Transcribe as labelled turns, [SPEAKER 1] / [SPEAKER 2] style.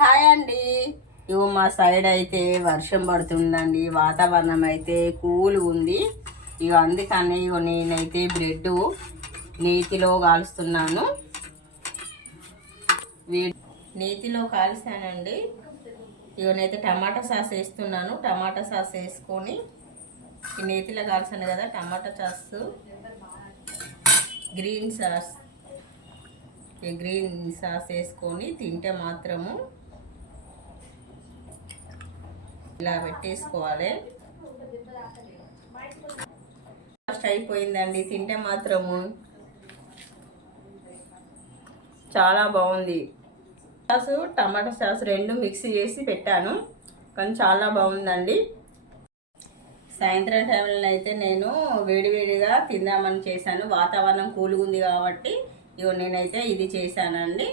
[SPEAKER 1] Hi అండి. ఇగో మా side అయితే వర్షం పడుతుందండి. వాతావరణం అయితే కూల్ ఉంది. ఇక అందుకని ఇగో నేనైతే బ్రెడ్ నేతిలో కాలుస్తున్నాను. నేతిలో కాల్చానండి ఇగో టమాటా సాస్ వేస్తున్నాను. టమాటా సాస్ వేసుకొని ఈ నేతిలో కాల్చాను కదా టమాటా సాస్. Green sauce. ఈ గ్రీన్ సాస్ వేసుకొని తింటే మాత్రము ఇలా పెట్టేసుకోవాలి. ఫస్ట్ అయిపోయిందండి తింటే మాత్రము. చాలా బాగుంది. సాసు టమాటా సాస్ రెండు మిక్స్ చేసి పెట్టాను. కానీ చాలా బాగుందండి. సాయంత్రం టైంలో అయితే నేను వేడివేడిగా తిందామని చేశాను. వాతావరణం కూలుగుంది ఉంది కాబట్టి ఇగో నేనైతే ఇది చేశానండి.